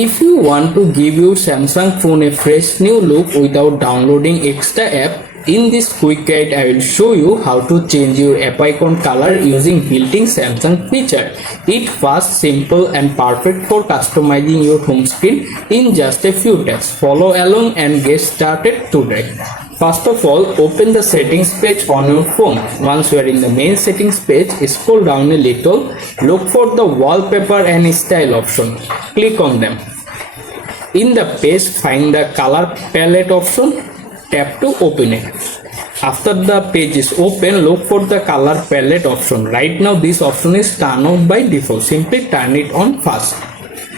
If you want to give your Samsung phone a fresh new look without downloading extra app, in this quick guide I will show you how to change your app icon color using built-in Samsung feature. It's fast, simple and perfect for customizing your home screen in just a few taps. Follow along and get started today. First of all, open the settings page on your phone. Once you are in the main settings page, scroll down a little, look for the wallpaper and style option. Click on them. In the page, find the color palette option. Tap to open it. After the page is open, look for the color palette option. Right now this option is turned on by default. Simply turn it on first.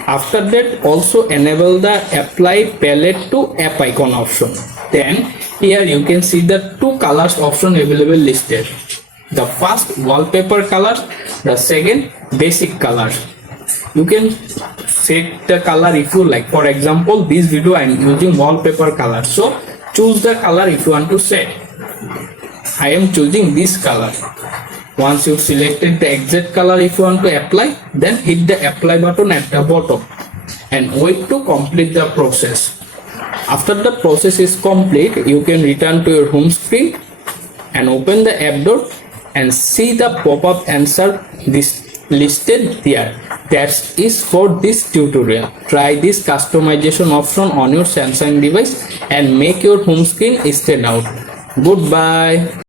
After that, also enable the apply palette to app icon option. Then here you can see the two colors option available listed. The first wallpaper color, the second basic color. You can set the color if you like. For example, this video I am using wallpaper color, so choose the color if you want to set. I am choosing this color. Once you selected the exact color if you want to apply, then hit the apply button at the bottom and wait to complete the process. After the process is complete, you can return to your home screen and open the app door and see the pop-up answer this listed there. That is for this tutorial. Try this customization option on your Samsung device and make your home screen stand out. Goodbye.